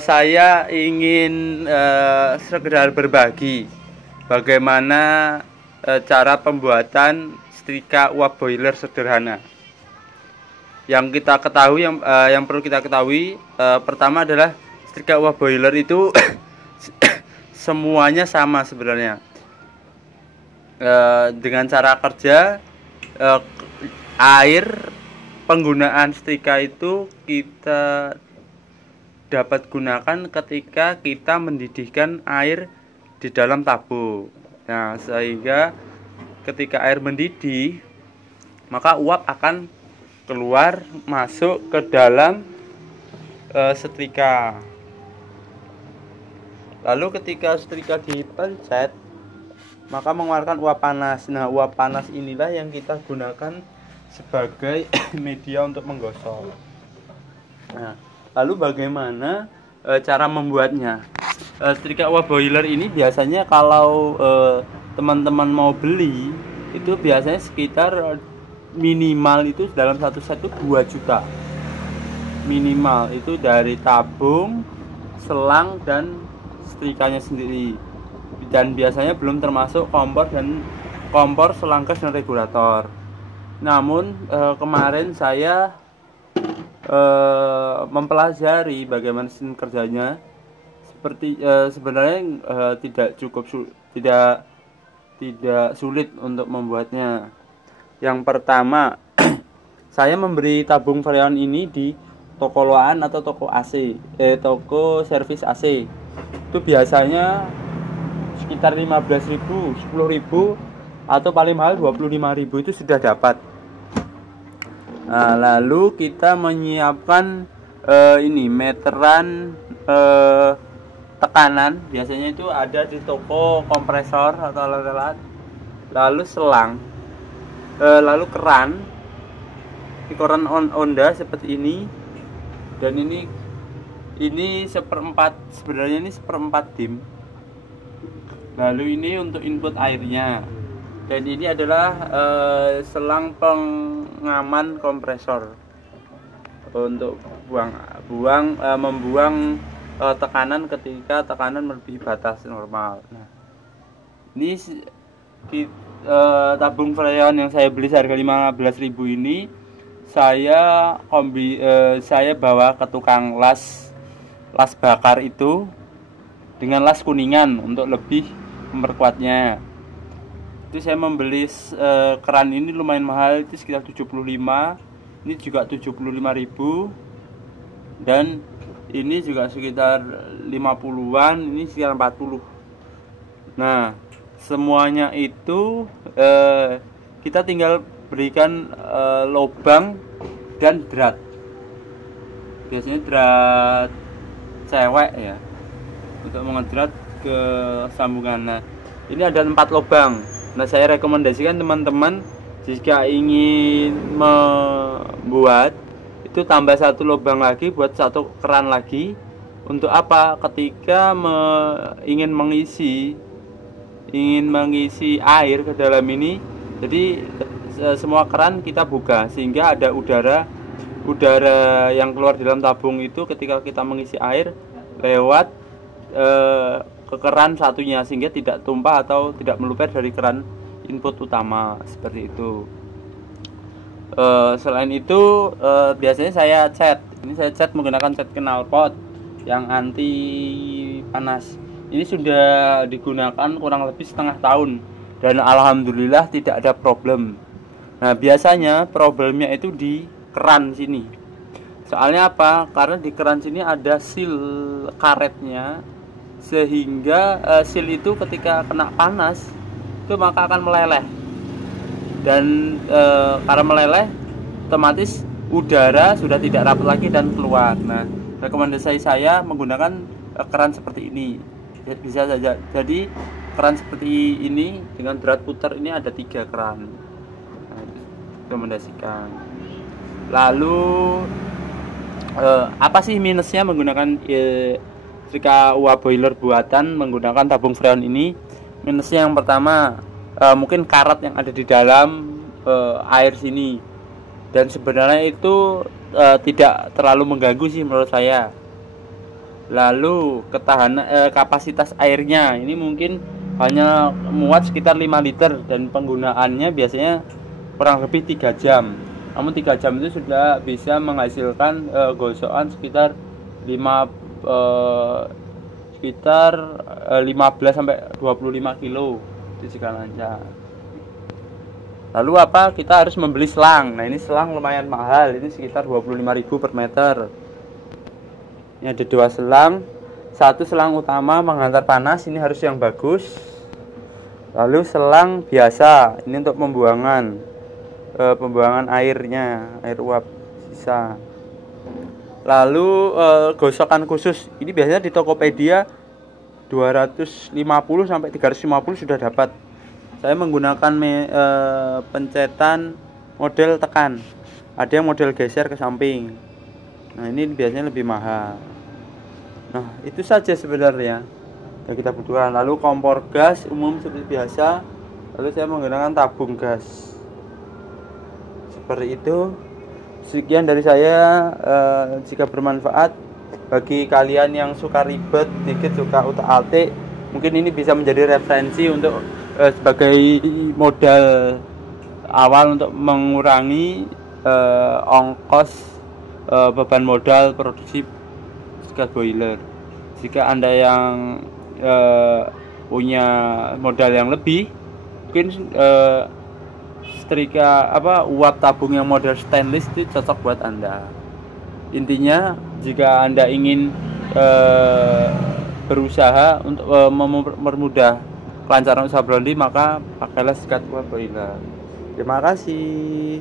Saya ingin sekedar berbagi bagaimana cara pembuatan setrika uap boiler sederhana. Yang perlu kita ketahui, pertama adalah setrika uap boiler itu semuanya sama sebenarnya. Dengan cara kerja, air penggunaan setrika itu kita dapat gunakan ketika kita mendidihkan air di dalam tabung. Nah, sehingga ketika air mendidih, maka uap akan keluar masuk ke dalam setrika. Lalu ketika setrika dipencet, maka mengeluarkan uap panas. Nah, uap panas inilah yang kita gunakan sebagai media untuk menggosok. Nah, lalu bagaimana cara membuatnya? Setrika uap boiler ini biasanya kalau teman-teman mau beli itu biasanya sekitar minimal itu dalam satu set itu 2 juta. Minimal itu dari tabung, selang dan setrikanya sendiri. Dan biasanya belum termasuk kompor, selang gas dan regulator. Namun kemarin saya mempelajari bagaimana sistem kerjanya. Seperti sebenarnya tidak sulit untuk membuatnya. Yang pertama, saya memberi tabung freon ini di toko loan atau toko AC, toko servis AC. Itu biasanya sekitar 15.000, 10.000 atau paling mahal 25.000 itu sudah dapat. Nah, lalu kita menyiapkan meteran tekanan. Biasanya itu ada di toko kompresor atau alat-alat. Lalu selang, lalu keran Honda seperti ini. Dan ini seperempat, sebenarnya ini seperempat dim. Lalu ini untuk input airnya. Dan ini adalah selang pengaman kompresor untuk membuang tekanan ketika tekanan melebihi batas normal. Nah, ini tabung freon yang saya beli seharga 15.000 ini saya bawa ke tukang las bakar itu dengan las kuningan untuk lebih memperkuatnya. Itu saya membeli keran ini lumayan mahal, itu sekitar 75. Ini juga 75.000. Dan ini juga sekitar 50-an, ini sekitar 40. Nah, semuanya itu kita tinggal berikan lubang dan drat. Biasanya drat cewek ya, untuk mengedrat ke sambungan. Nah, ini ada 4 lubang. Nah, saya rekomendasikan teman-teman jika ingin membuat itu tambah 1 lubang lagi, buat 1 keran lagi. Untuk apa? Ketika ingin mengisi air ke dalam ini, jadi semua keran kita buka sehingga ada udara yang keluar di dalam tabung itu ketika kita mengisi air lewat ke keran satunya, sehingga tidak tumpah atau tidak meluber dari keran input utama seperti itu. Selain itu biasanya saya cat menggunakan cat knalpot yang anti panas. Ini sudah digunakan kurang lebih setengah tahun dan alhamdulillah tidak ada problem. Nah, biasanya problemnya itu di keran sini. Soalnya apa? Karena di keran sini ada seal karetnya, sehingga seal itu ketika kena panas itu maka akan meleleh. Dan karena meleleh, otomatis udara sudah tidak rapat lagi dan keluar. Nah, rekomendasi saya menggunakan keran seperti ini. Bisa saja. Jadi keran seperti ini dengan drat putar ini ada 3 keran. Nah, rekomendasikan. Lalu apa sih minusnya menggunakan setrika uap boiler buatan menggunakan tabung freon ini? Minusnya yang pertama, mungkin karat yang ada di dalam air sini. Dan sebenarnya itu tidak terlalu mengganggu sih menurut saya. Lalu ketahanan kapasitas airnya ini mungkin hanya muat sekitar 5 liter dan penggunaannya biasanya kurang lebih 3 jam. Namun 3 jam itu sudah bisa menghasilkan gosokan sekitar 15 sampai 25 kilo itu jika lancar. Lalu apa? Kita harus membeli selang. Nah, ini selang lumayan mahal. Ini sekitar 25.000 per meter. Ini ada 2 selang. Satu selang utama menghantar panas, ini harus yang bagus. Lalu selang biasa, ini untuk pembuangan airnya, air uap sisa. Lalu gosokan khusus. Ini biasanya di Tokopedia 250 sampai 350 sudah dapat. Saya menggunakan pencetan model tekan. Ada yang model geser ke samping. Nah, ini biasanya lebih mahal. Nah, itu saja sebenarnya yang kita butuhkan. Lalu kompor gas umum seperti biasa. Lalu saya menggunakan tabung gas. Seperti itu. Sekian dari saya. Jika bermanfaat bagi kalian yang suka ribet, dikit suka utak-atik, mungkin ini bisa menjadi referensi untuk sebagai modal awal untuk mengurangi ongkos beban modal produksi gas boiler. Jika Anda yang punya modal yang lebih, mungkin uap tabung yang model stainless itu cocok buat Anda. Intinya jika Anda ingin berusaha untuk mempermudah kelancaran usaha Blondie, maka pakailah sikat uap boiler. Terima kasih.